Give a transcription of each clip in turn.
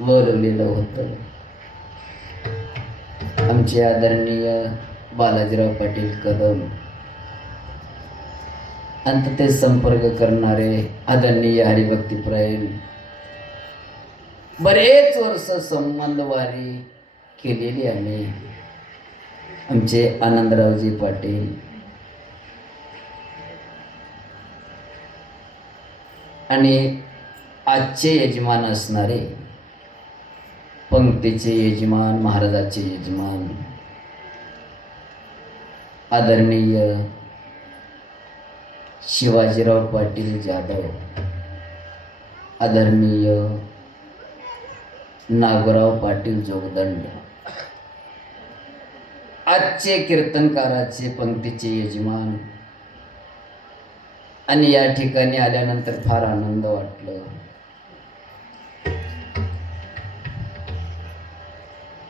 वळवलेलं होतं. आमचे आदरणीय बालाजीराव पाटील कदम अंत ते संपर्क करणारे आदरणीय हरिभक्तीपरायण बरेच वर्ष संबंध वारी केलेली आम्ही. आमचे आनंदरावजी पाटील आणि आजचे यजमान असणारे पंक्तीचे यजमान, महाराजाचे यजमान आदरणीय शिवाजीराव पाटील जाधव, आदरणीय नागोराव पाटील जोगदंड, आजचे कीर्तनकाराचे पंक्तीचे यजमान. आणि या ठिकाणी आल्यानंतर फार आनंद वाटलं.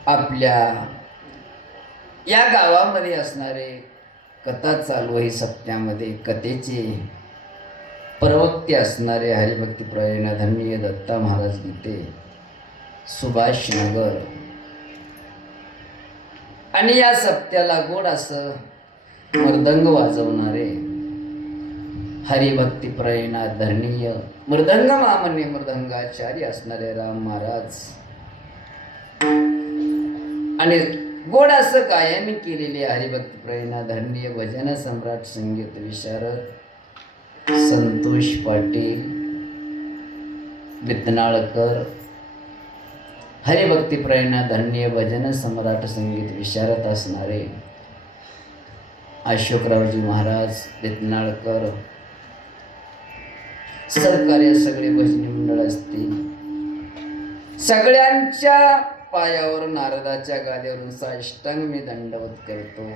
आपल्या या गावामध्ये असणारे कथा चालू सप्त्यामध्ये कथेचे प्रवक्ते असणारे हरिभक्तीपरायण आदरणीय दत्ता महाराज गीते, सुभाष नगर आणि या सप्त्याला गोड असं मृदंग वाजवणारे हरिभक्तीपरायण आदरणीय मृदंग मामने मृदंगाचार्य असणारे राम महाराज आणि गोड असं गायन केलेले हरिभक्तीपरायण आदरणीय भजन सम्राट संगीत विशारद संतोष पाटील विद्नाळकर, हरिभक्तीपरायण आदरणीय भजन सम्राट संगीत विशारद असणारे अशोकरावजी महाराज विद्नाळकर, सरकारी सगळे भजनी मंडळ असतील, सगळ्यांच्या पायावर नारदाच्या गाद्यावरून साष्टांग मी दंडवत करतो.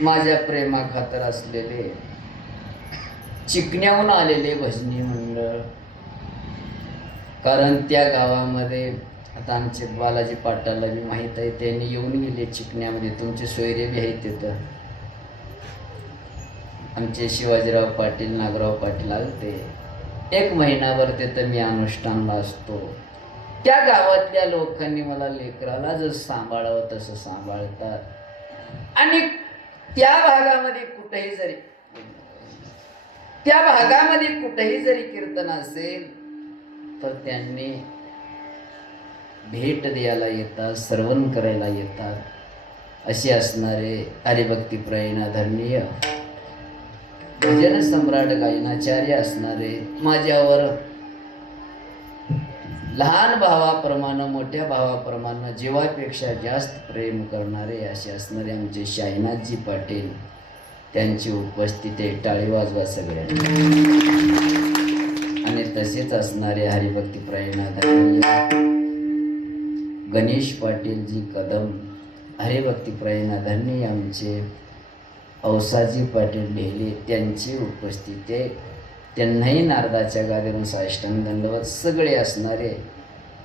माझ्या प्रेमा खातर असलेले चिकण्याहून आलेले भजनी मंडळ, कारण त्या गावामध्ये आता आमचे बालाजी पाटाला बी माहीत आहे, त्यांनी येऊन गेले चिकण्यामध्ये. तुमचे सोयरे बी आहेत तिथं. आमचे शिवाजीराव पाटील, नागराव पाटील आलते. 1 महिनाभर तिथं मी अनुष्ठानला असतो. त्या गावातल्या लोकांनी मला लेकराला जसं सांभाळावं तसं सांभाळतात. आणि त्या भागामध्ये कुठेही जरी कीर्तन असेल तर त्यांनी भेट द्यायला येतात, श्रवण करायला येतात. असे असणारे हरिभक्तीपरायण आदरणीय भजन सम्राट गायनाचार्य असणारे, माझ्यावर लहान भावाप्रमाणे मोठ्या भावाप्रमाणे जीवापेक्षा जास्त प्रेम करणारे असे असणारे आमचे शाहीनाथजी पाटील, त्यांची उपस्थिती टाळी वाजवा सगळ्यांनी. आणि तसेच असणारे हरिभक्तीपरायण आदरणीय गणेश पाटीलजी कदम, हरिभक्तीपरायण आदरणीय आमचे औसाजी पाटील ढेले, त्यांची उपस्थिती आहे. त्यांनाही नारदाच्या गादीवरून साष्टांग दंडवत. सगळे असणारे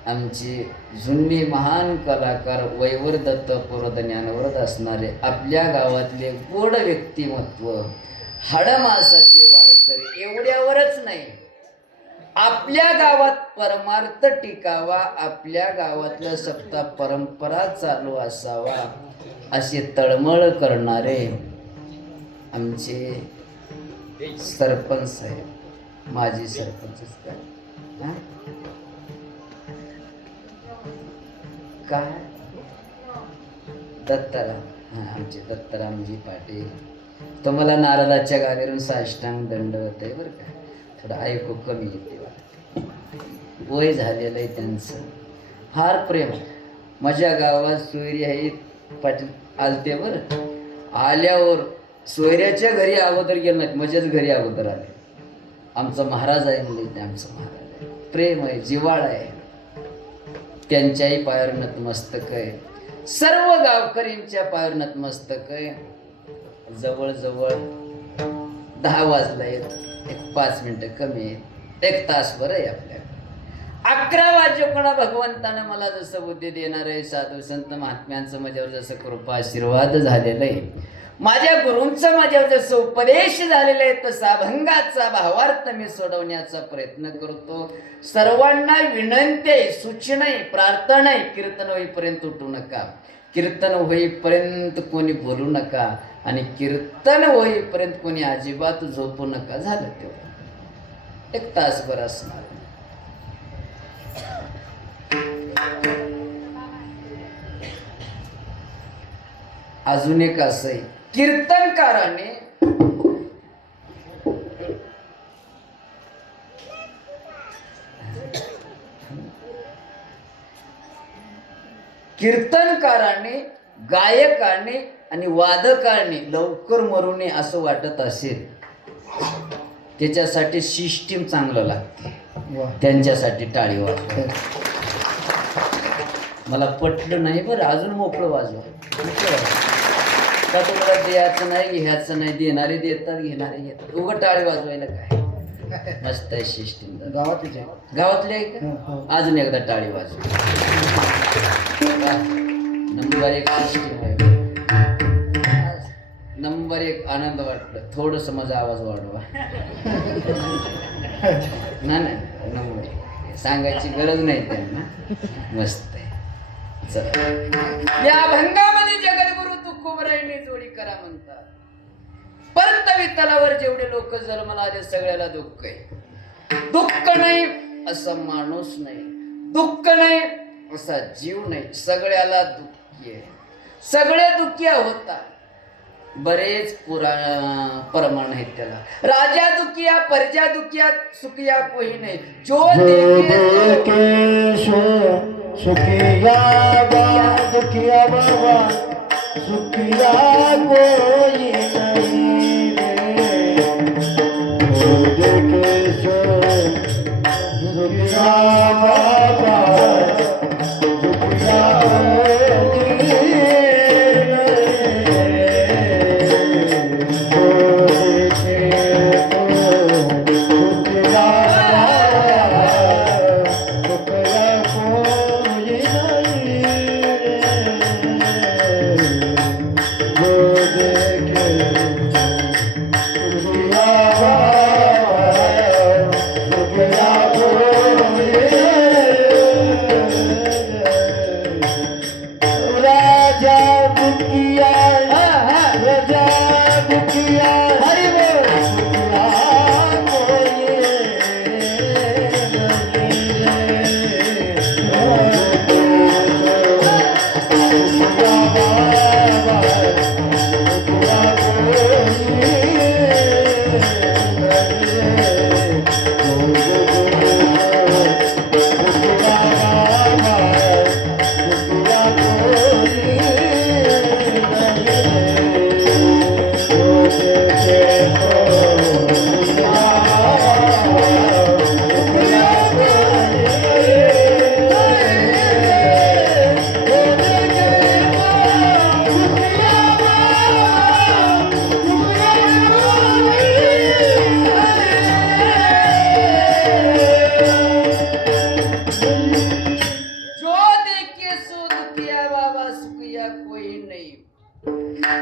आमचे जुन्ने महान कलाकार वैवर दत्त पुरद ज्ञानवरद असणारे आपल्या गावातले गोड व्यक्तिमत्व, हाडमासाचे वारकरी. एवढ्यावरच नाही, आपल्या गावात परमार्थ टिकावा, आपल्या गावातलं सप्ताह परंपरा चालू असावा असे तळमळ करणारे आमचे सरपंच साहेब, माजी सरपंच काय दत्ताराम, आमचे दत्तारामजी पाटील. तुम्हाला नारदाच्या गादीवरून साष्टांग दंडवत आहे बरं का. थोडं ऐकू कमी येते वाटते, वय झालेलं आहे त्यांचं. फार प्रेम. माझ्या गावात सोयरी आहेत पाटील आलते बरं. आल्यावर सोयऱ्याच्या घरी अगोदर गेलं नाहीत, माझ्याच घरी अगोदर आले. आमचा महाराज आहे म्हणजे ते आमचा महाराज आहे. प्रेम आहे, जिव्हाळा आहे. त्यांच्याही पायावर नतमस्तक आहे. सर्व गावकरींच्या पायावर नतमस्तक आहे. जवळजवळ 10 वाजला आहेत. 5 मिनिटं कमी आहेत. 1 तासभर आहे आपल्याकडे. 11 वाजेकोणा भगवंतानं मला जसं बुद्धी देणार आहे, साधू संत महात्म्यांचं माझ्यावर जसं कृपा आशीर्वाद झालेलं आहे. माझ्या गुरूंचा माझ्यावर जसं उपदेश झालेला आहे तसा अभंगाचा भावार्थ मी सोडवण्याचा प्रयत्न करतो. सर्वांना विनंती आहे, सूचना आहे, प्रार्थना आहे, कीर्तन होईपर्यंत उठू नका. कीर्तन होईपर्यंत कोणी बोलू नका आणि कीर्तन होईपर्यंत कोणी अजिबात झोपू नका. झालं तेवढं 1 तासभर असणार. अजून एक असं आहे, कीर्तनकाराने गायकाने आणि वादकाने लवकर मरू नये असं वाटत असेल, त्याच्यासाठी सिस्टीम चांगलं लागते. त्यांच्यासाठी टाळी वाजवा. मला पटलं नाही बरं, अजून मोकळं वाजवा. का तुम्हाला द्यायचं नाही, घ्यायचं नाही, देणारे देतात, घेणारे घेतात. उघड टाळी वाजवायला काय मस्त आहे सिस्टीम. गावातले आहे का? अजून एकदा टाळी वाजवा. नंबर 1 सिस्टीम आहे. नंबर 1 आनंद वाटलं. थोडस माझा आवाज वाढवा. नाही नंबर 1 सांगायची गरज नाही त्यांना. मस्त आहे. चला, या भंगामध्ये जगद्गुरु तुकोबरायांनी जोडी करा म्हणतात. परत विठ्ठलावर जेवढे लोक जन्माला आले सगळ्याला दुःख आहे. दुःख नाही असा माणूस नाही, दुःख नाही असा जीव नाही. सगळ्याला दुःखी आहे, सगळे दुःखी होतात. बरेच प्रमाण आहेत त्याला. राजा दुखिया, प्रजा दुखिया, सुखिया कोई नहीं. जो देखे सुखिया दुखिया बाबा, सुखिया कोई नहीं रे. जो देखे सुखिया बाबा, सुखिया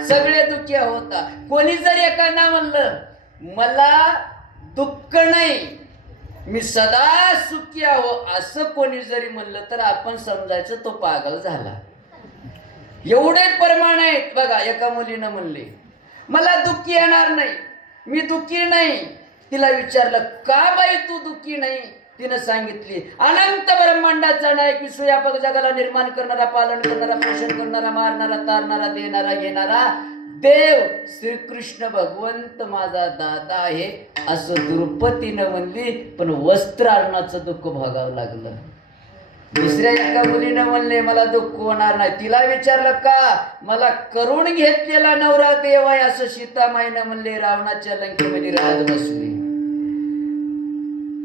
सगळे दुःखी होता. कोणी जर एकांना म्हणलं मला दुःख नाही, मी सदा सुखी आहो, असं कोणी जरी म्हणलं तर आपण समजायचं तो पागल झाला. एवढे प्रमाण आहेत बघा. एका मुलीनं म्हणले मला दुःखी येणार नाही, मी दुःखी नाही. तिला विचारलं का बाई तू दुःखी नाही? तिनं सांगितली अनंत ब्रह्मांडाचा नायक, विश्वव्यापक जगाला निर्माण करणारा, पालन करणारा, पोषण करणारा, मारणारा, तारणारा, देणारा, घेणारा देव श्रीकृष्ण भगवंत माझा दादा आहे असं द्रुपदीनं म्हणली. पण वस्त्र हरणाचं दुःख भोगावं लागलं. दुसऱ्या एका मुलीनं म्हणले मला दुःख होणार नाही. तिला विचारलं का? मला करून घेतलेला नवरा देव आहे असं सीतामाईनं म्हणले. रावणाच्या लंकेमध्ये राज बसली.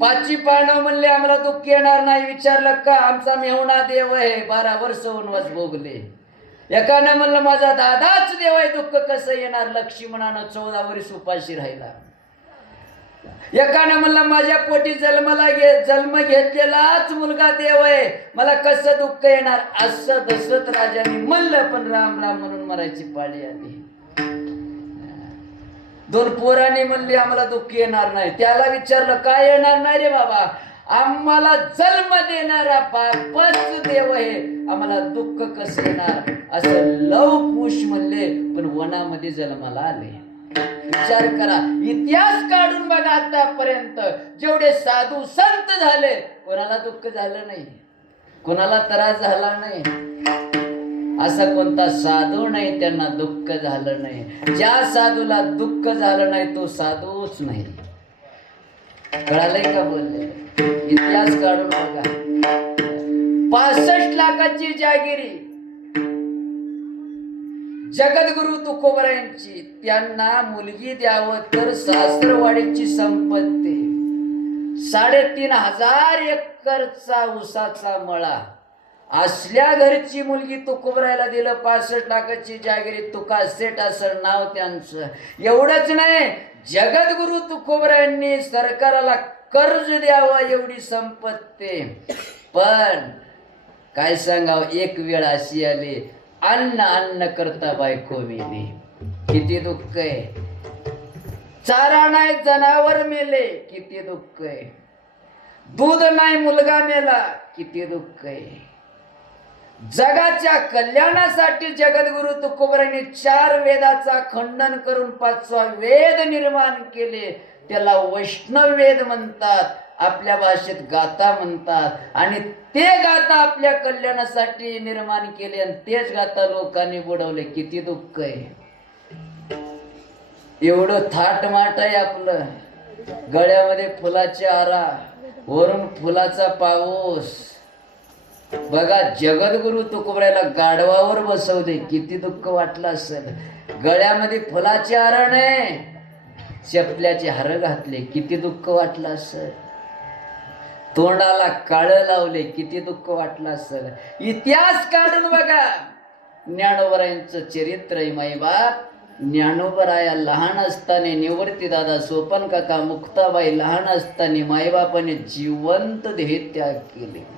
पाची पांडव म्हणले आम्हाला दुःख येणार नाही. विचारलं का? आमचा मेहुणा देव आहे, 12 वर्ष वनवास भोगले. एकानं म्हणलं माझा दादाच देव आहे, दुःख कसं येणार? लक्ष्मणानं 14 वर्ष उपाशी राहिला. एकानं म्हणलं माझ्या पोटी जन्म घेतलेलाच मुलगा देव आहे, मला कसं दुःख येणार? असं दशरथ राजाने म्हणलं. पण राम राम म्हणून मरायची पाळी आली. 2 पोरांनी म्हणली आम्हाला दुःख येणार नाही. त्याला विचारलं काय येणार नाही रे बाबा, आम्हाला जन्म देणारा बापच देव आहे, आम्हाला दुःख कसं येणार असं लव कुश म्हणले, पण वनामध्ये जन्माला आले. विचार करा, इतिहास काढून बघा, आतापर्यंत जेवढे साधू संत झाले कोणाला दुःख झालं नाही, कोणाला त्रास झाला नाही. असा कोणता साधू नाही त्यांना दुःख झालं नाही. ज्या साधूला दुःख झालं नाही तो साधूच नाही. कळालंय का बोलले? इतिहास काढून बघा. 65 लाखाची जागिरी जगद्गुरु तुकोबरायांची, त्यांना मुलगी द्यावं तर सासरवाडीची संपत्ती, 3,500 एकरचा ऊसाचा मळा असल्या घरची मुलगी तुकोबरायला दिलं. 65 लाखाची जागिरी, तुका सेठ असं नाव त्यांचं. एवढंच नाही, जगद्गुरु तुकोबरायांनी सरकाराला कर्ज द्यावं एवढी संपत्ती. पण काय सांगावं, एक वेळ अशी आली, अन्न करता बायको मेली. किती दुःख आहे. चारा नाही जनावर मेले, किती दुःख आहे. दूध नाही मुलगा मेला, किती दुःख आहे. जगाच्या कल्याणासाठी जगद्गुरु तुकोबरायांनी 4 वेदाचा खंडन करून 5वा वेद निर्माण केले. त्याला वैष्णव वेद म्हणतात, आपल्या भाषेत गाथा म्हणतात. आणि ते गाथा आपल्या कल्याणासाठी निर्माण केले आणि तेच गाथा लोकांनी बुडवले. किती दुःख आहे. एवढं थाटमाट आहे आपलं, गळ्यामध्ये फुलाचे आरा, वरून फुलाचा पाऊस. बघा, जगद्गुरु तुकोबरायला गाढवावर बसवले, किती दुःख वाटलं असेल. गळ्यामध्ये फुलाचे हार नाही, चपल्याचे हार घातले, किती दुःख वाटलं असेल. तोंडाला काळं लावले, किती दुःख वाटलं असेल. इतिहास काढून बघा. ज्ञानोबरायांचं चरित्र आहे. माईबाप ज्ञानोबराया लहान असताना, निवृत्ती दादा, सोपन काका, मुक्ताबाई लहान असताना माईबापाने जिवंत देह त्याग केले.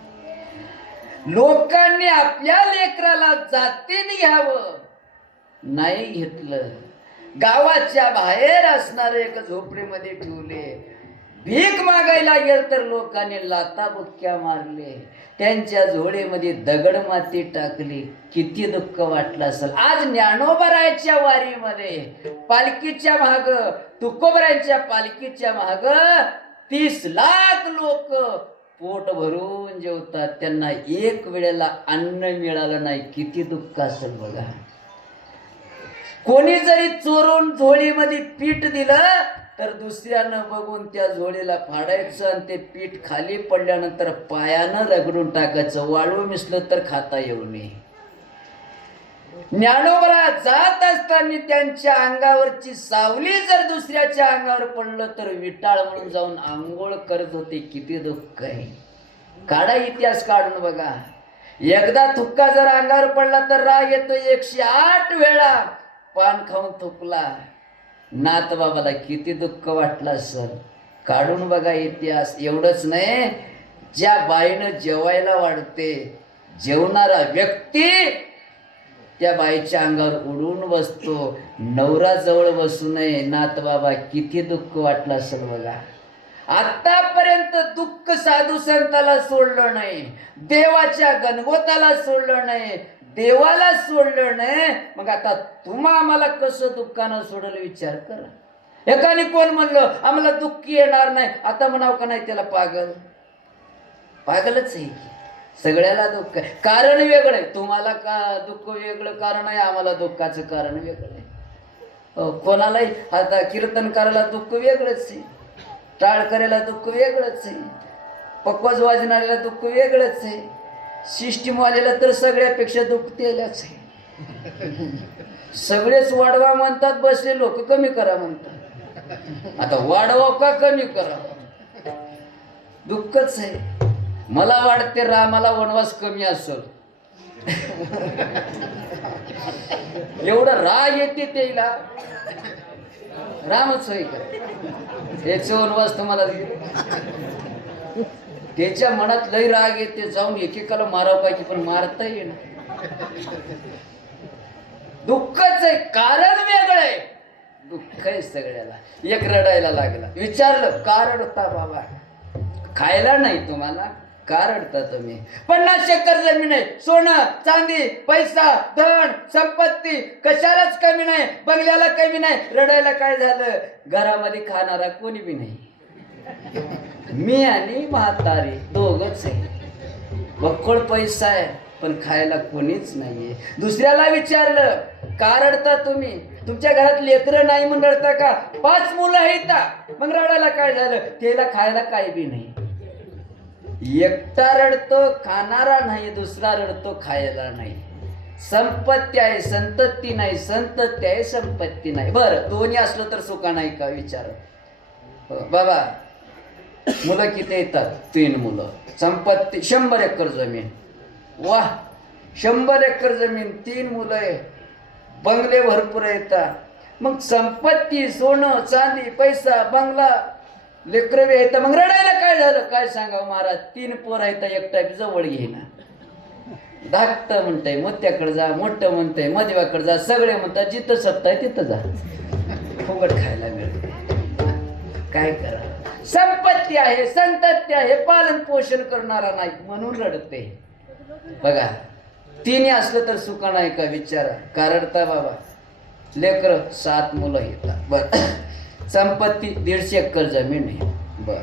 लोकांनी आपल्या लेकराला जातीत घ्यावं, नाही घेतलं. गावाच्या बाहेर असणारे एक झोपडीमध्ये ठेवले. भीक मागायला गेल तर लोकांनी लाता बुक्क्या मारले, त्यांच्या झोळीमध्ये दगड माती टाकली. किती दुःख वाटलं असेल. आज ज्ञानोबरायच्या वारीमध्ये पालखीच्या माग, तुकोबरायांच्या पालखीच्या माग 30 लाख लोक पोट भरून जेवतात, त्यांना एक वेळेला अन्न मिळालं नाही. किती दुःख असेल बघा. कोणी जरी चोरून झोळीमध्ये पीठ दिलं तर दुसऱ्यानं बघून त्या झोळीला फाडायचं आणि ते पीठ खाली पडल्यानंतर पायानं रगडून टाकायचं. वाळू मिसलं तर खाता येऊ नये. ज्ञानोबरा जात असताना त्यांच्या अंगावरची सावली जर दुसऱ्याच्या अंगावर पडलं तर विटाळ म्हणून जाऊन आंघोळ करत होते. किती दुःख आहे. काढा इतिहास काढून बघा. एकदा थुक्का जर अंगावर पडला तर राग येतो. 108 वेळा पान खाऊन थुकला. नाथ बाबाला किती दुःख वाटलं असेल. काढून बघा इतिहास. एवढंच नाही, ज्या बाईनं जेवायला वाढते, जेवणारा व्यक्ती त्या बाईच्या अंगावर उडून बसतो. नवरा जवळ बसू नये. नाथ बाबा किती दुःख वाटलं असेल बघा. आतापर्यंत दुःख साधू संताला सोडलं नाही, देवाच्या गणगोताला सोडलं नाही, देवाला सोडलं नाही. मग आता तुम्हा आम्हाला कसं दुःखानं सोडलं विचार करा. एकाने कोण म्हणलं आम्हाला दुःख येणार नाही, आता म्हणाव का नाही त्याला पागल. पागलच आहे की. सगळ्याला दुःख आहे. कारण वेगळं आहे. तुम्हाला का दुःख वेगळं कारण आहे, आम्हाला दुःखाचं कारण वेगळं आहे. कोणालाही आता कीर्तनकाराला दुःख वेगळंच आहे, टाळ करायला दुःख वेगळंच आहे, पक्वाज वाजणाऱ्याला दुःख वेगळंच आहे, सिस्टीमवाल्याला तर सगळ्यापेक्षा दुःख त्यालाच आहे. सगळेच वाढवा म्हणतात, बसले लोक कमी करा म्हणतात. आता वाढवा का कमी करा, दुःखच आहे. मला वाटते रामाला वनवास कमी असेल. एवढं राग येते त्याला. रामच होय का याचं वनवास तुम्हाला. त्याच्या मनात लय राग येते, जाऊन एकेकाला मारावं पाहिजे पण मारता येणार. दुःखच आहे, कारण वेगळं आहे. दुःख आहे सगळ्याला. एक रडायला लागला. विचारलं का रडता बाबा? खायला नाही तुम्हाला, का रडता तुम्ही? 50 एकर जमीन आहे, सोनं चांदी पैसा धन संपत्ती कशालाच कमी नाही, बंगल्याला कमी नाही. रडायला काय झालं? घरामध्ये खाणारा कोणी बी नाही, मी आणि म्हातारी दोघच आहे. बक्कळ पैसा आहे पण खायला कोणीच नाहीये. दुसऱ्याला विचारलं का रडता तुम्ही? तुमच्या घरात लेकरं नाही म्हणून रडता का? 5 मुलं आहेत. मग रडायला काय झालं? त्याला खायला काही बी नाही. एकटा रडतो खाणारा नाही, दुसरा रडतो खायला नाही. संपत्ती आहे संतती नाही, संतती आहे संपत्ती नाही. बरं दोन्ही असलं तर सुका नाही का? विचार बाबा. मुलं किती येतात? 3 मुलं. संपत्ती 100 एकर जमीन. वाह 100 एकर जमीन, 3 मुलं आहे, बंगले भरपूर येतात. मग संपत्ती सोनं चांदी पैसा बंगला लेकरं बी येतं. मग रडायला काय झालं? काय सांगावं महाराज? 3 पोर आहेत, एकटा जवळ घेईना. धाकट म्हणतंय मोत्याकडे जा, मोठं म्हणतंय मधव्याकडे जा, सगळे म्हणतात जिथं सत्ता आहे तिथं जा. फुकट खायला मिळते, काय करा? संपत्ती आहे संतती आहे, पालन पोषण करणारा नाही म्हणून रडते. बघा 3 असलं तर सुका नाही का? विचारा का रडता बाबा? लेकर 7 मुलं येतात. बर संपत्ती 150 एकर जमीन आहे. बर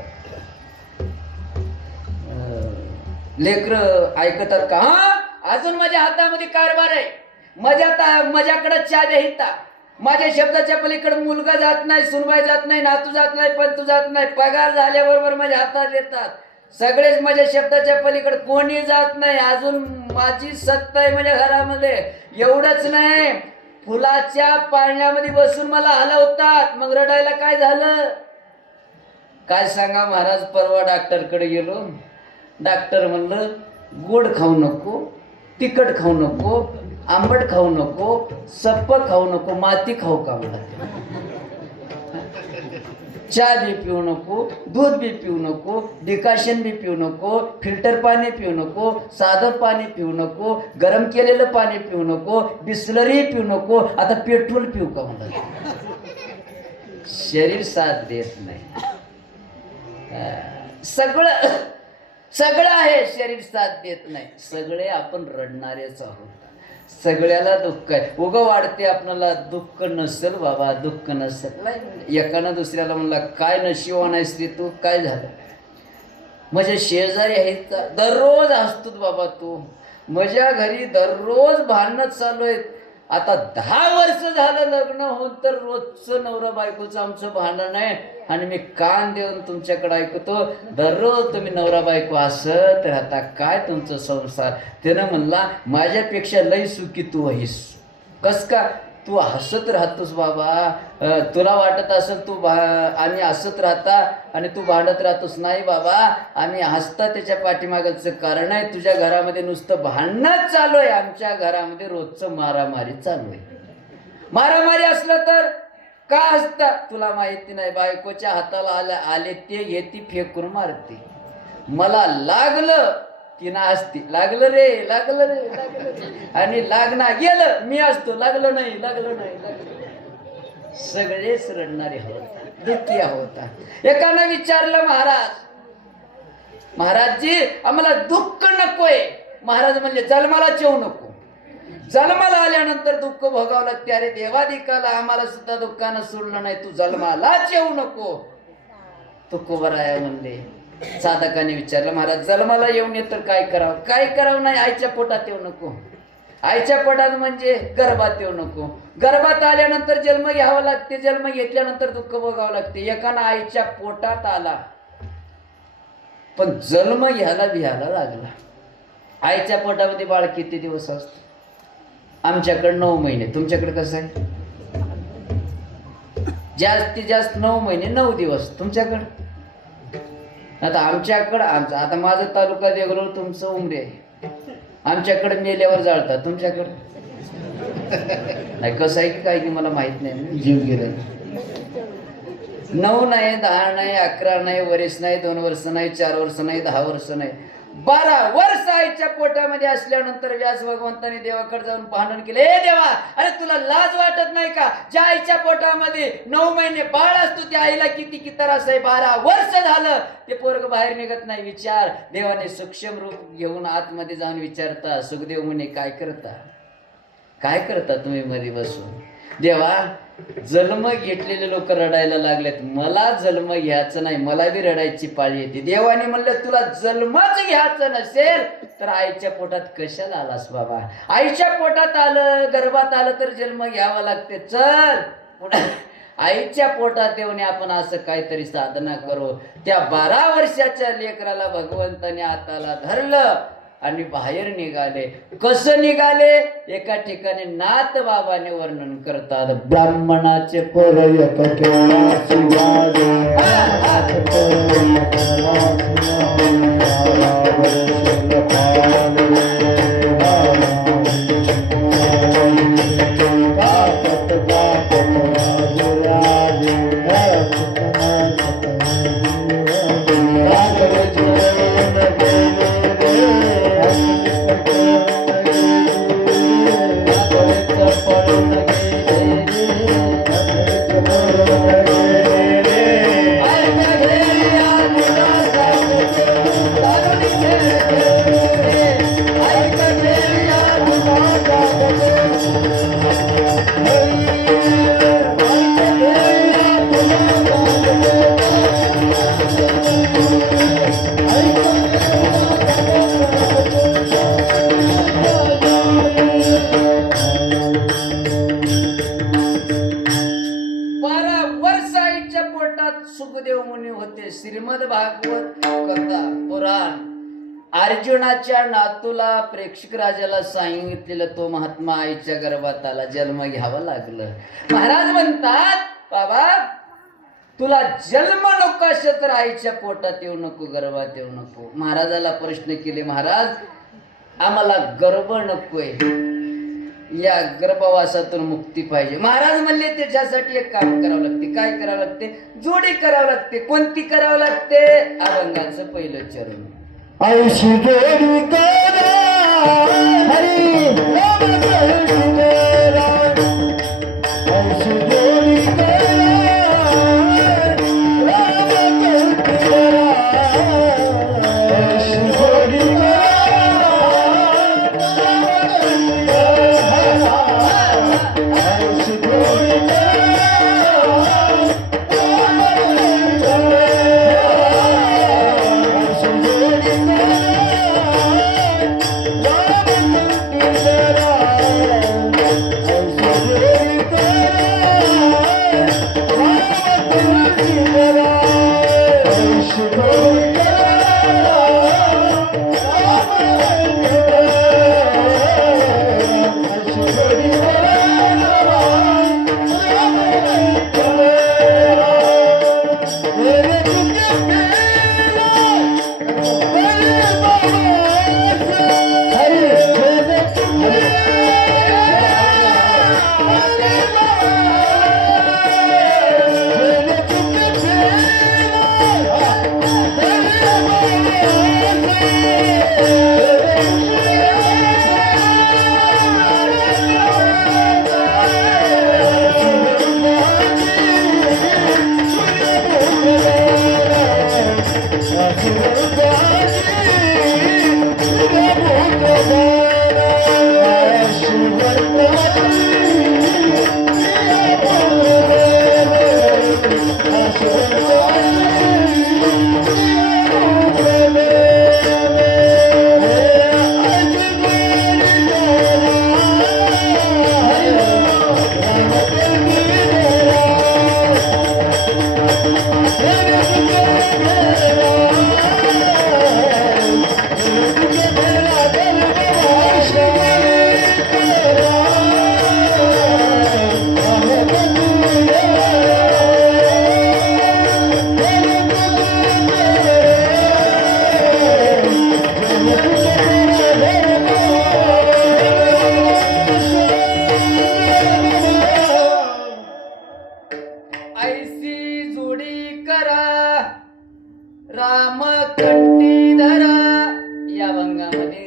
लेकर ऐकतात का? हा अजून माझ्या हातामध्ये कारभार आहे, माझ्याकडे चाव्या आहेत. माझ्या शब्दाच्या पलीकडे मुलगा जात नाही, सुनबाई जात नाही, नातू जात नाही, पंतू जात नाही. पगार झाल्याबरोबर माझ्या हातात येतात. सगळेच माझ्या शब्दाच्या पलीकडे कोणी जात नाही. अजून माझी सत्ता आहे माझ्या घरामध्ये. एवढंच नाही, फुलाच्या पाळण्यामध्ये बसून मला हलवतात. मग रडायला काय झालं? काय सांगा महाराज? परवा डॉक्टरकडे गेलो. डॉक्टर म्हणलं गोड खाऊ नको, तिखट खाऊ नको, आंबट खाऊ नको, सप्प खाऊ नको, माती खाऊ का? म्हणा चहा बी पिऊ नको, दूध बी पिऊ नको, डिकाशन बी पिऊ नको, फिल्टर पाणी पिऊ नको, साधं पाणी पिऊ नको, गरम केलेलं पाणी पिऊ नको, बिस्लरी पिऊ नको, आता पेट्रोल पिऊ का? म्हणा शरीर साथ देत नाही. सगळं आहे, शरीर साथ देत नाही. सगळे आपण रडणारेच आहोत. सगळ्याला दुःख आहे. उगं वाढते आपल्याला दुःख नसेल बाबा, दुःख नसेल. एकानं दुसऱ्याला म्हणला काय नशिबवान आहेस रे तू? काय झालं? माझ्या शेजारी आहेत, दररोज असतो बाबा तू. माझ्या घरी दररोज भांडणं चालू आहेत. आता 10 वर्ष झालं लग्न होऊन तर रोजचं नवरा बायकोचं आमचं भांडण आहे. आणि मी कान देऊन तुमच्याकडे ऐकतो, दररोज तुम्ही नवरा बायको असत राहता. काय तुमचं संसार? त्यानं म्हणला माझ्यापेक्षा लई सुखी तू आहेस. कस का? तू हसत राहतोस बाबा. तुला वाटत असेल तू आम्ही हसत राहता आणि तू भांडत राहतोस. नाही बाबा, आम्ही हसता त्याच्या पाठीमागचं कारण आहे तुझ्या घरामध्ये नुसतं भांडणं चालू आहे. आमच्या घरामध्ये रोजचं मारामारी चालू आहे. मारामारी असलं तर का असता? तुला माहिती नाही. बायकोच्या हाताला आले ते घेती फेकून मारते. मला लागलं ती ना असती, लागलं रे लागलं रे लागलं रे, आणि लागणार गेलं मी असतो, लागलं नाही लागलं नाही लागलं. सगळेच रडणारे आहोत, दुःखी आहोत. एकानं विचारलं महाराजजी आम्हाला दुःख नकोय. महाराज म्हणले जन्मालाच येऊ नको. जन्माला आल्यानंतर दुःख भोगावं लागते. अरे देवादिकाला आम्हाला सुद्धा दुःखानं सोडलं नाही, तू जन्मालाच येऊ नको. तुकोबराया म्हणले. साधकाने विचारलं महाराज जन्माला येऊन ये तर काय करावं? काय करावं नाही, आईच्या पोटात येऊ नको. आईच्या पोटात म्हणजे गर्भात येऊ नको. गर्भात आल्यानंतर जन्म घ्यावा लागते, जन्म घेतल्यानंतर दुःख भोगावं लागते. एकानं आईच्या पोटात आला पण जन्म घ्यायला लागला. आईच्या पोटामध्ये बाळ किती दिवस असतं? आमच्याकडे 9 महिने. तुमच्याकडे कसं आहे? जास्तीत जास्त 9 महिने 9 दिवस. तुमच्याकडे? आता आमच्याकडं आता माझं तालुका देगलूर, तुमचं उमरे आहे. आमच्याकडे मेल्यावर जाळतात. तुमच्याकडे नाही. कसं आहे की काय की मला माहित नाही. जीव गेला. 9 नाही, 10 नाही, 11 नाही, वर्ष नाही, 2 वर्ष नाही, 4 वर्ष नाही, 10 वर्ष नाही. 12 वर्ष आईच्या पोटामध्ये असल्यानंतर व्यास भगवंताने देवाकडे जाऊन भांडण केलं, हे देवा, अरे तुला लाज वाटत नाही का? ज्या आईच्या पोटामध्ये 9 महिने बाळ असतो त्या आईला किती त्रास आहे. 12 वर्ष झालं ते पोरग बाहेर निघत नाही. विचार. देवाने सूक्ष्म रूप घेऊन आतमध्ये जाऊन विचारता, सुखदेव मुनी काय करता तुम्ही मध्ये बसून? देवा, जन्म घेतलेले लोक रडायला लागलेत, मला जन्म घ्यायचं नाही, मला बी रडायची पाळी येते. देवाने म्हणलं तुला जन्मच घ्यायचं नसेल तर आईच्या पोटात कशाला आलास बाबा? आईच्या पोटात आलं, गर्भात आलं तर जन्म घ्यावा लागते. चल आईच्या पोटात येऊन आपण असं काहीतरी साधना करू. त्या 12 वर्षाच्या लेकराला भगवंताने हाताला धरलं आणि बाहेर निघाले. कसं निघाले? एका ठिकाणी नाथ बाबाने वर्णन करतात, ब्राह्मणाचे पोर सुखदेव मुनी होते. श्रीमद भागवत कथा पुराण अर्जुनाच्या नातूला प्रेक्षक राजाला सांगितलेलं, तो महात्मा आईच्या गर्भात आला, जन्म घ्यावं लागलं. महाराज म्हणतात, बाबा तुला जन्म नको असेल तर आईच्या पोटात येऊ नको, गर्भात येऊ नको. महाराजाला प्रश्न केले, महाराज आम्हाला गर्भ नकोय, या गर्भवासातून मुक्ती पाहिजे. महाराज म्हणले त्याच्यासाठी एक काम करावं लागते. काय करावं लागते? जोडी करावं लागते. कोणती करावं लागते? अभंगाचं पहिलं चरण. ऐशी जोडी करा हरी राम करा, ऐशी जोडी करा राम करा, ऐशी जोडी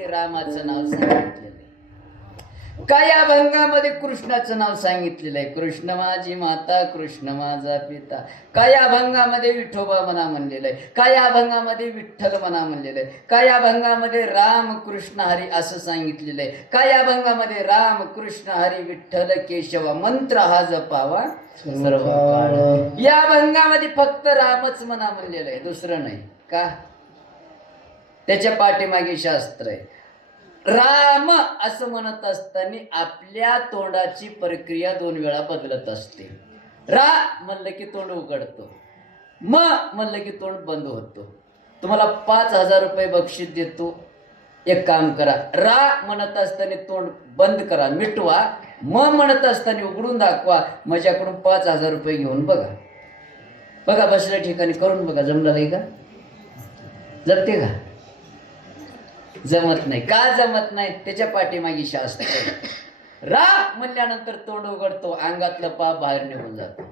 अभंगामध्ये रामाचं नाव सांगितलेलं आहे, काय अभंगामध्ये कृष्णाचं नाव सांगितलेलं आहे, कृष्ण माझी माता कृष्ण माझा पिता. काय अभंगामध्ये विठोबा म्हणा म्हणलेलं आहे, काय अभंगामध्ये विठ्ठल म्हणा म्हणलेलं आहे, काय अभंगामध्ये राम कृष्ण हरी असं सांगितलेलं आहे, काय अभंगामध्ये राम कृष्ण हरी विठ्ठल केशव मंत्र हा जपावा सर्व काळ. या अभंगामध्ये फक्त रामच म्हणा म्हणलेलं आहे, दुसरं नाही. का? त्याच्या पाठीमागे शास्त्र आहे. राम असं म्हणत असताना आपल्या तोंडाची प्रक्रिया 2 वेळा बदलत असते. रा म्हणलं की तोंड उघडतो, म म्हणलं की तोंड बंद होतो. तुम्हाला 5,000 रुपये बक्षीस देतो, एक काम करा, रा म्हणत असताना तोंड बंद करा, मिटवा, म म्हणत असताना उघडून दाखवा, माझ्याकडून 5,000 रुपये घेऊन बघा. बघा बसल्या ठिकाणी करून बघा, जमलं नाही का? जमते का? जमत नाही. का जमत नाही? त्याच्या पाठीमागे शास्त्र आहे. रा म्हणल्यानंतर तोंड उघडतो, अंगातलं पाप बाहेर निघून जातो.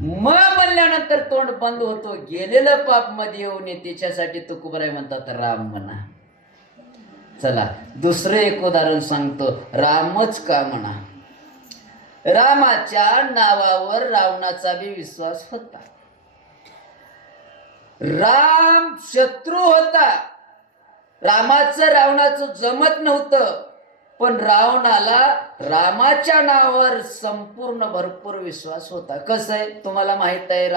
म म्हणल्यानंतर तोंड बंद होतो, गेलेलं पाप मध्ये येऊ नये त्याच्यासाठी तुकोबाराय म्हणतात राम म्हणा. चला दुसरं एक उदाहरण सांगतो, रामच का म्हणा. रामाच्या नावावर रावणाचा बी विश्वास होता. राम शत्रू होता, रामाचं रावणाचं जमत नव्हतं, पण रावणाला रामाच्या नावावर संपूर्ण भरपूर विश्वास होता. कसं आहे तुम्हाला माहित आहे,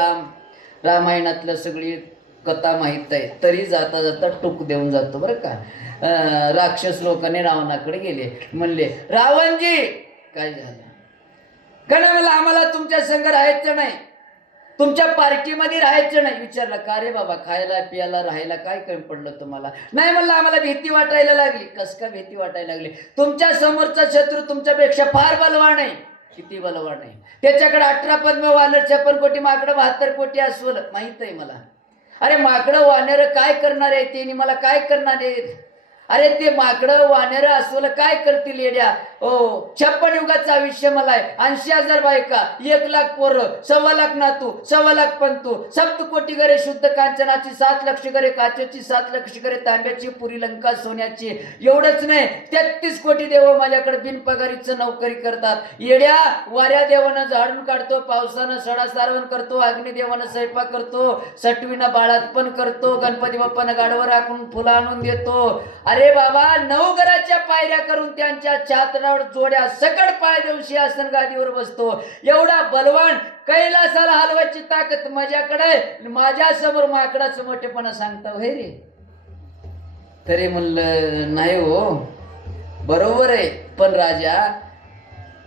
रामायणातलं सगळी कथा माहित आहे, तरी जाता जाता टूक देऊन जातो बरं का. राक्षस लोकांनी रावणाकडे गेले, म्हणले रावणजी काय झालं? कारण मला आम्हाला तुमच्या संग राहायचं नाही, तुमच्या पार्टीमध्ये राहायचं नाही. विचारलं का रे बाबा, खायला पियाला राहायला काय कमी पडलं तुम्हाला? नाही म्हणलं आम्हाला भीती वाटायला लागली. कस का भीती वाटायला लागली? तुमच्या समोरचा शत्रू तुमच्यापेक्षा फार बलवान आहे. किती बलवान आहे? त्याच्याकडे 18 पद्म वानर, 56 कोटी माकडं, 72 कोटी अस्वल. माहित आहे मला. अरे माकडं वानर काय करणार आहे ते, मला काय करणार आहेत? अरे ते माकडं वानर अस्वल काय करतील येड्या? ओ 56 युगाचं आयुष्य मला आहे, 80,000 बायका, 1,00,000 पोरं, 1,25,000 नातू, 1,25,000 पंतू, 7 कोटी घरे शुद्ध कांचनाची, 7 लक्ष घरे काचेची, 7 लक्ष घरे तांब्याची, पुरी लंका सोन्याची. एवढंच नाही, 33 कोटी देव माझ्याकडे बिनपगारीचं नोकरी करतात. येड्या वाऱ्या देवानं झाडून काढतो, पावसानं सडा सारवण करतो, अग्निदेवानं स्वयंपाक करतो, सटवीनं बाळात पण करतो, गणपती बाप्पानं गाडवर राखून फुलं आणून देतो. अरे बाबा 9 घराच्या पायऱ्या करून त्यांच्या छात्रावर जोड्या सकड पाय देऊन सिंहासन गादीवर बसतो. एवढा बलवान, कैलासाला हलवायची ताकद माझ्याकडे, माझ्या समोर माकडाचं मोठेपणा सांगता होय रे? तरी म्हणलं नाही हो, बरोबर आहे, पण राजा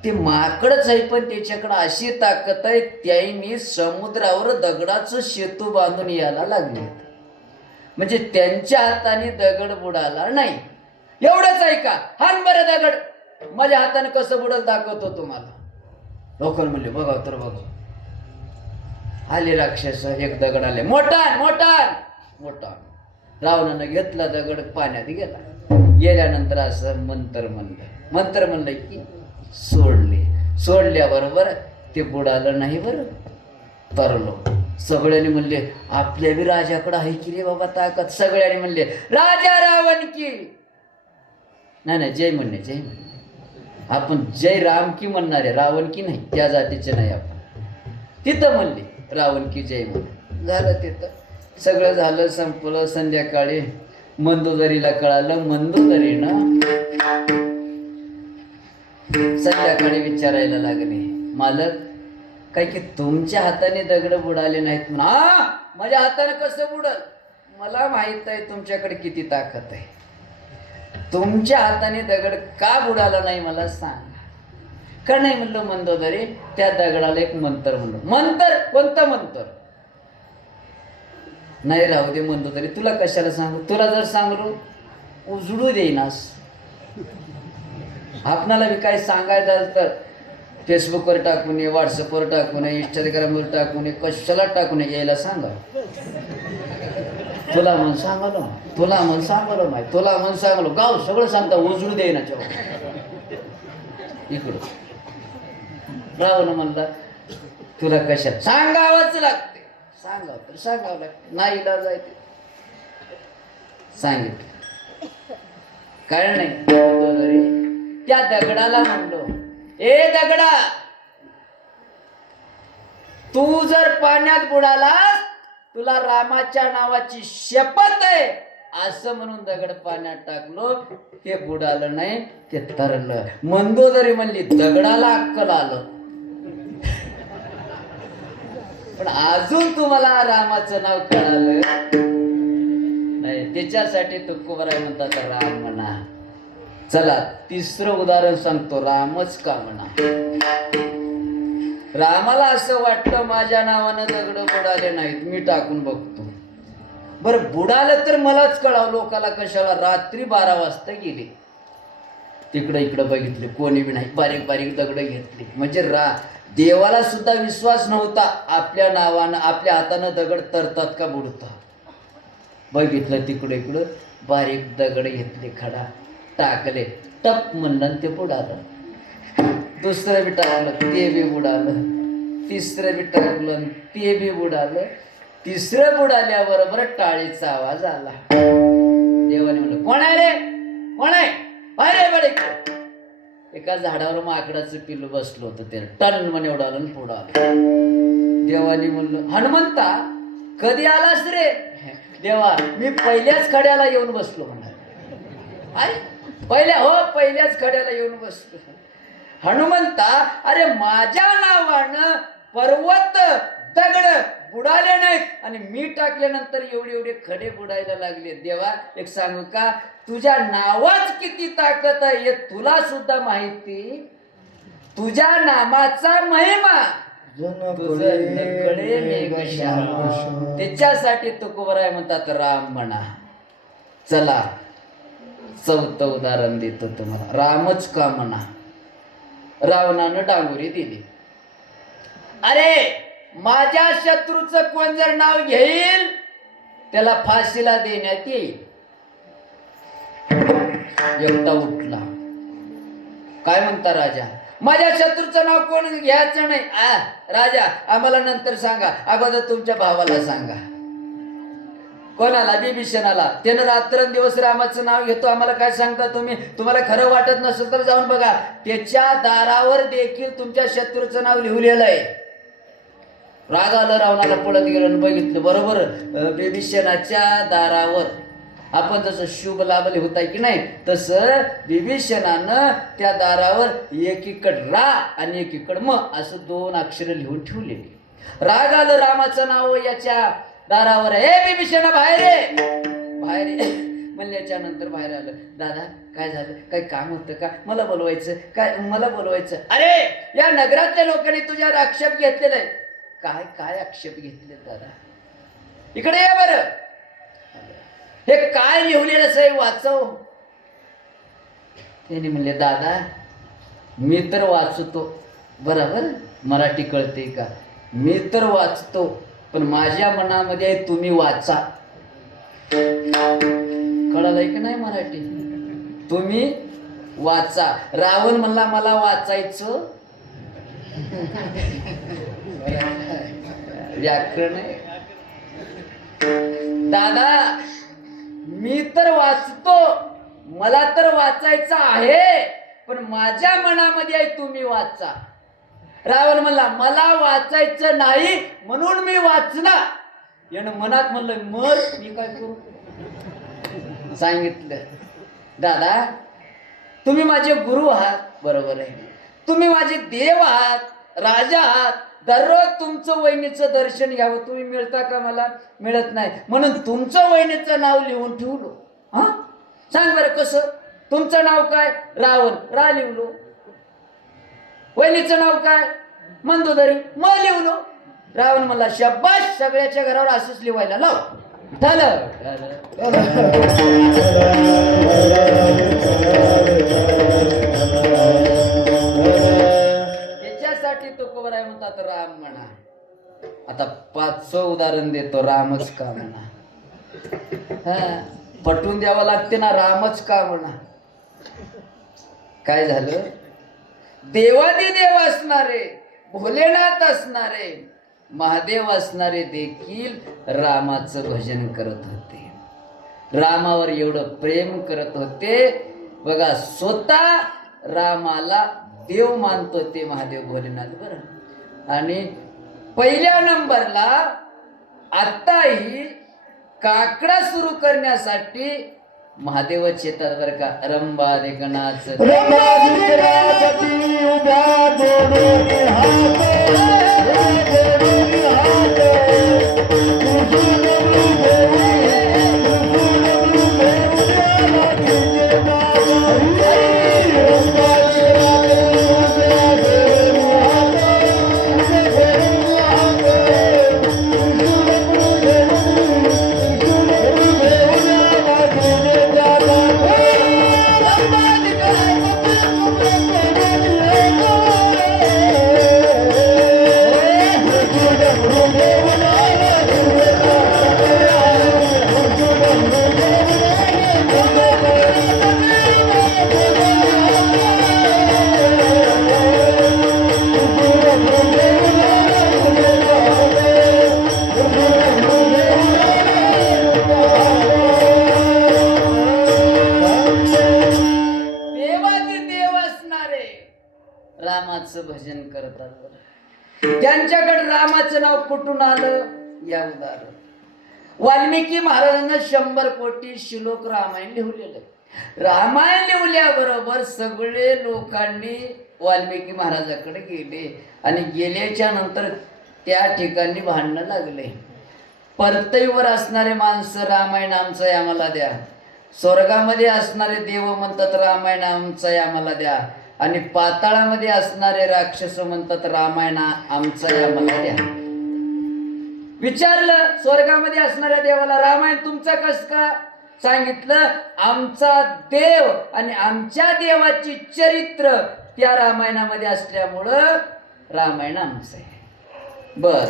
ते माकडच आहे, पण त्याच्याकडे अशी ताकद आहे, त्यांनी समुद्रावर दगडाचं सेतू बांधून यायला लागले. म्हणजे त्यांच्या हाताने दगड बुडाला नाही. एवढंच आहे का? हान बरं दगड, माझ्या हाताने कसं बुडल दाखवतो तुम्हाला. लोक म्हणले बघा तर बघा. आले राक्षस, एक दगड आले, मोठा मोठा मोठा. रावणानं घेतला दगड, पाण्यात गेला. गेल्यानंतर असं मंत्र म्हणलं की सोडल्याबरोबर ते बुडालं नाही बरं, तरलो. सगळ्यांनी म्हणले आपल्या बी राजाकडे आहे की रे बाबा ताकद. सगळ्यांनी म्हणले राजा रावण की. नाही जय म्हणणे, जय म्हणणे. आपण जय राम की म्हणणारे, रावण की नाही, त्या जातीचे नाही आपण. तिथं म्हणले रावण की जय म्हणून. झालं तिथं सगळं झालं, संपलं. संध्याकाळी मंदोदरीला कळालं. मंदोदरीनं संध्याकाळी विचारायला लागले, मालक काय की तुमच्या हाताने दगड बुडाले नाहीत? म्हणा माझ्या हाताने कसं बुडल? मला माहित आहे तुमच्याकडे किती ताकद आहे. तुमच्या हाताने दगड का बुडाला नाही मला सांग. का नाही म्हणलं मंदोदरी, त्या दगडाला एक मंत्र म्हणलं. मंत्र? कोणतं मंत्र? नाही राहू दे मंदोदरी, तुला कशाला सांगू? तुला जर सांगलो उजडू देईनास. आपणाला बी काय सांगायचं तर फेसबुकवर टाकू नये, व्हॉट्सअपवर टाकू नये, इंस्टाग्रामवर टाकू नये, कशाला टाकू नये, यायला सांगा. तुला म्हणून सांगालो, तुला म्हणून सांगालो, माहिती तुला म्हणून सांगालो, गाव सगळं सांगता उजळू दे ना. इकडं रावण म्हणला तुला कशा सांगावंच लागते. सांगावं तर सांगावं लागते, नाही इलाज आहे ते. सांगितलं काय नाही मंदोदरी, त्या दगडाला म्हणलो, ए दगडा, तू जर पाण्यात बुडालास तुला रामाच्या नावाची शपथ आहे असं म्हणून दगड पाण्यात टाकलो. ते बुडालं नाही, ते तरलं. मंदोदरी म्हणली दगडाला अक्कल आलं, पण अजून तुम्हाला रामाचं नाव कळालं नाही. त्याच्यासाठी तुकोबराय म्हणतात राम म्हणा. चला तिसरं उदाहरण सांगतो, रामच का म्हणा. रामाला असं वाटतं माझ्या नावानं दगड बुडाले नाहीत, मी टाकून बघतो. बरं बुडालं तर मलाच कळावं, लोकाला कशाला. रात्री 12 वाजता गेले, तिकडं इकडं बघितले, कोणी बी नाही. बारीक बारीक दगड घेतली. म्हणजे देवाला सुद्धा विश्वास नव्हता आपल्या नावानं, आपल्या हातानं दगड तरतात का बुडतात. बघितलं तिकडे इकडं, बारीक दगड घेतले, खडा टाकले, टप म्हणलं ते बुडालं. दुसरं बी टाकलं, ते बी बुडालं. तिसरं बी टाकलं, ते बी बुडालं. तिसरं बुडाल्याबरोबर टाळीचा आवाज आला. देवाने म्हणलं, कोण आहे रे, कोण आहे, बाहेर बडे. एका झाडावर माकडाचं पिल्लू बसलं होतं, ते टन म्हणे उडालं पुढं आलं. देवाने म्हणलं, हनुमंता कधी आलास रे. देवा, मी पहिल्याच खड्याला येऊन बसलो म्हणा. अरे पहिल्याच खड्याला येऊन बसलो. हनुमंता, अरे माझ्या नावानं पर्वत दगड बुडाले नाहीत आणि मी टाकल्यानंतर एवढे खडे बुडायला लागले. देवा एक सांगू का, तुझ्या नावात किती ताकद आहे हे तुला सुद्धा माहिती. तुझ्या नामाचा महिमा त्याच्यासाठी तुकोबराय म्हणतात राम म्हणा. चला चौथं उदाहरण देतो तुम्हाला, रामच का म्हणा. रावणानं डांगुरी दिली. अरे माझ्या शत्रूचं कोण जर नाव घेईल त्याला फाशीला देण्यात येईल. एकटा उठला, काय म्हणता राजा, माझ्या शत्रूचं नाव कोण घ्यायचं नाही. राजा आम्हाला नंतर सांगा, अगोदर तुमच्या भावाला सांगा. कोणाला, बिभीषणाला. त्यानं रात्रंदिवस रामाचं नाव घेतो, आम्हाला काय सांगता तुम्ही. तुम्हाला खरं वाटत नसेल तर जाऊन बघा, त्याच्या दारावर देखील तुमच्या शत्रूचं नाव लिहिलेलं आहे. राग आलं रावणाला, पळत गेलं, बघितलं बरोबर बिभीषणाच्या दारावर. आपण जसं शुभ लाभ लिहिताय की नाही, तसं बिभीषणानं त्या दारावर एकीकड रा आणि एकीकड म असं 2 अक्षर लिहून ठेवलेली. राग आलं रामाचं नाव याच्या दारावर, हे बिभीषणा बाहेर ये, बाहेर ये म्हणल्याच्या नंतर बाहेर आलं. दादा काय झालं, काही काम होतं का, मला बोलवायचं काय, मला बोलवायचं. अरे या नगरातल्या लोकांनी तुझ्यावर आक्षेप घेतलेला आहे. काय काय आक्षेप घेतले दादा, इकडे या बरं. हे काय लिहलेलं साहेब, वाचव. त्यांनी म्हणले, दादा मी तर वाचतो, बरोबर मराठी कळते का, मी तर वाचतो, पण माझ्या मनामध्ये आहे तुम्ही वाचा. कळलंय की नाही मराठी, तुम्ही वाचा. रावण म्हणला मला वाचायचं, व्याकरण आहे. दादा मी तर वाचतो, मला तर वाचायचं आहे, पण माझ्या मनामध्ये आहे तुम्ही वाचा. रावण म्हणला मला वाचायचं नाही म्हणून मी वाचला. यानं मनात म्हणलं मर मी काय करू. सांगितलं, दादा तुम्ही माझे गुरु आहात, बरोबर आहे, तुम्ही माझे देव आहात, राजा आहात, दररोज तुमचं वहिनीचं दर्शन घ्यावं, तुम्ही मिळता का, मला मिळत नाही, म्हणून तुमचं वहिनीचं नाव लिहून ठेवलो. हा सांग बरं कसं, तुमचं नाव काय, रावण, रा लिहलो. वहिनीचं नाव काय, मंदोदरी, म लिहलो. रावण म्हणला शाबास, सगळ्याच्या घरावर असंच लिहायला लाव. झालं. त्याच्यासाठी तुकोबराय म्हणतात राम म्हणा. आता 5चं उदाहरण देतो, रामच का म्हणा. पटवून द्यावं लागते ना, रामच का म्हणा. काय झालं, देवादिदेव असणारे, भोलेनाथ असणारे, महादेव असणारे देखील रामाचं भजन करत होते. रामावर एवढं प्रेम करत होते बघा स्वतः रामाला देव मानतो ते महादेव भोलेनाथ बरं. आणि पहिल्या नंबरला आताही काकडा सुरू करण्यासाठी महादेवच येतात बरं का. रंबा देखनाच रमाधिराजती उभ्या जोडून हात, जोडून हात. तुझून उभे, तुझून उभे, देवा तुझे नाव. रमाधिराजती उभ्या जोडून हात, जोडून हात. तुझून उभे, तुझून उभे, देवा तुझे नाव. देवाचे देव असणारे रामाचं भजन करतात बरं. त्यांच्याकडे रामाचं नाव कुठून आलं या उदाहरण. वाल्मिकी महाराजांना 100 कोटी श्लोक रामायण लिहलेलं. रामायण लिहिल्याबरोबर सगळे लोकांनी वाल्मिकी महाराजाकडे गेले आणि गेल्याच्या नंतर त्या ठिकाणी भांडणं लागले. परतईवर असणारे माणसं रामायण आमचं आहे आम्हाला द्या, स्वर्गामध्ये असणारे देव म्हणतात रामायण आमचं आहे आम्हाला द्या, आणि पाताळामध्ये असणारे राक्षस म्हणतात रामायण आमचं आहे आम्हाला द्या. विचारलं स्वर्गामध्ये असणाऱ्या देवाला रामायण तुमचं कस का. सांगितलं आमचा देव आणि आमच्या देवाची चरित्र त्या रामायणामध्ये असल्यामुळं रामायण आमचं आहे. बर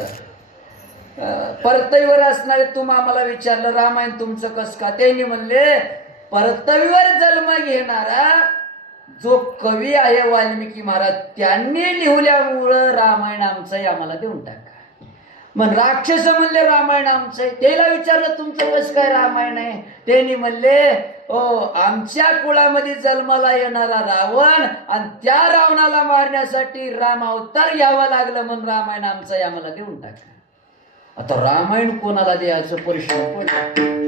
परतवीवर असणारे तुम्ही आम्हाला विचारलं रामायण तुमचं कस का. त्यांनी म्हणले परतवीवर जन्म घेणारा जो कवी आहे वाल्मिकी महाराज त्यांनी लिहिल्यामुळं रामायण आमचं आहे आम्हाला देऊन टाका. मग राक्षस म्हणले रामायण आमचं आहे. त्याला विचारलं तुमचं कसं काय रामायण आहे. त्यांनी म्हणले ओ आमच्या कुळामध्ये जन्माला येणारा रावण आणि त्या रावणाला मारण्यासाठी राम अवतार घ्यावा लागलं म्हणून रामायण आमचं आहे आम्हाला देऊन टाका. आता रामायण कोणाला द्यायचं प्रश्न पडला.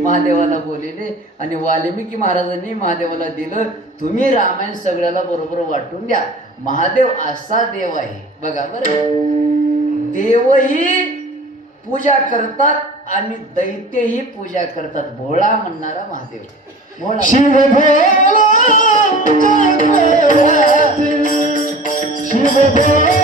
महादेवाला बोलले आणि वाल्मिकी महाराजांनी महादेवाला दिलं तुम्ही रामायण सगळ्याला बरोबर वाटून द्या. महादेव असा देव आहे बघा बरं. देवही पूजा करतात आणि दैत्यही पूजा करतात. भोळा म्हणणारा महादेव भोळा. शिव भोला शिव भोला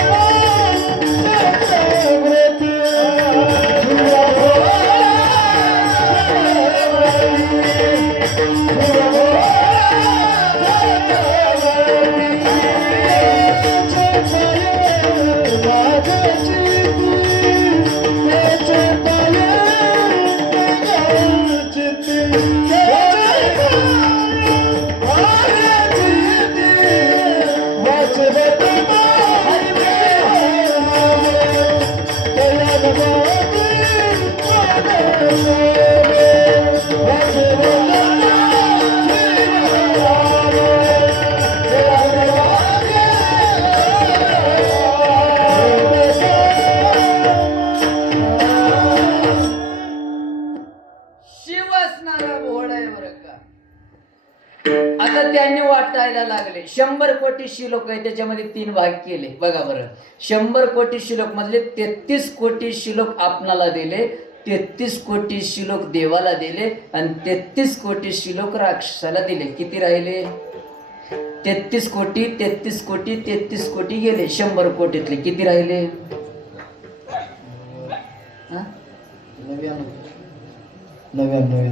त्यांनी वाटायला लागले. 100 कोटी श्लोक आहे त्याच्यामध्ये 3 भाग केले बघा बरं. 100 कोटी श्लोक मधले 33 कोटी श्लोक आपणाला दिले, 33 कोटी श्लोक देवाला दिले आणि 33 कोटी श्लोक राक्षसाला दिले. किती राहिले 33 कोटी 33 कोटी 33 कोटी गेले. 100 कोटीतले किती राहिले 99.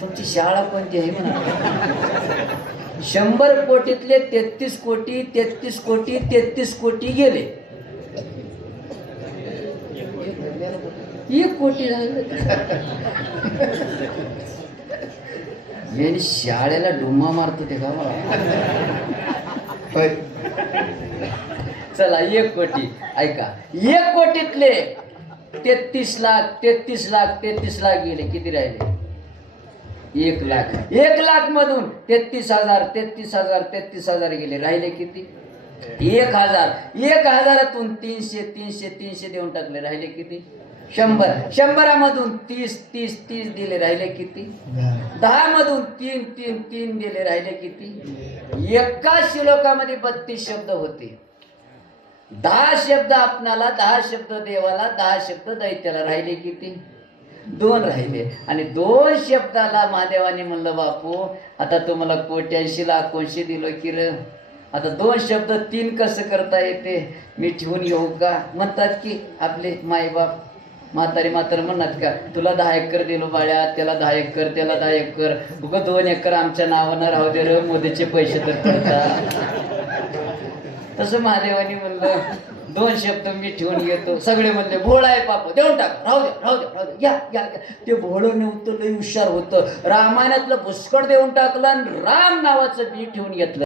तुमची शाळा कोणती आहे म्हणा. 100 कोटीतले 33 कोटी 33 कोटी 33 कोटी गेले. 1 कोटी राहिले. शाळेला डुम्मा मारतो ते का चला 1 कोटी ऐका. 1 कोटीतले 33 लाख 33 लाख 33 लाख गेले. किती राहिले 1 लाख मधून 33,000 गेले, राहिले किती? 1,000 300 देऊन टाकले, राहिले किती? 100 मधून 30 दिले, राहिले किती? 10 मधून 3 दिले, राहिले किती? एका श्लोकामध्ये 32 शब्द होते. 10 शब्द आपणाला, 10 शब्द देवाला, 10 शब्द दैत्याला, राहिले किती? 2 राहिले. आणि 2 शब्दाला महादेवाने म्हणलं बापू आता तुम्हाला 85 लाख दिलो की र, आता 2 शब्द 3 कसं करता येते, मी ठेवून येऊ का? म्हणतात की आपले मायबाप म्हातारे म्हणतात का, तुला 10 एकर दिलो बाळ्या, त्याला 10 एकर, त्याला 10 एकर, उगा 2 एकर आमच्या नावानं राहू दे र, मोदीचे पैसे तर करतात. तसं महादेवानी म्हणलं 2 शब्द मी ठेवून येतो. सगळे म्हणले भोळा आहे पाप, देऊन टाक, राहू दे, या. ते भोळं नव्हतं, लई हुशार होतं. रामायणातलं पुष्कळ देऊन टाकलं आणि राम नावाचं बी ठेवून घेतलं.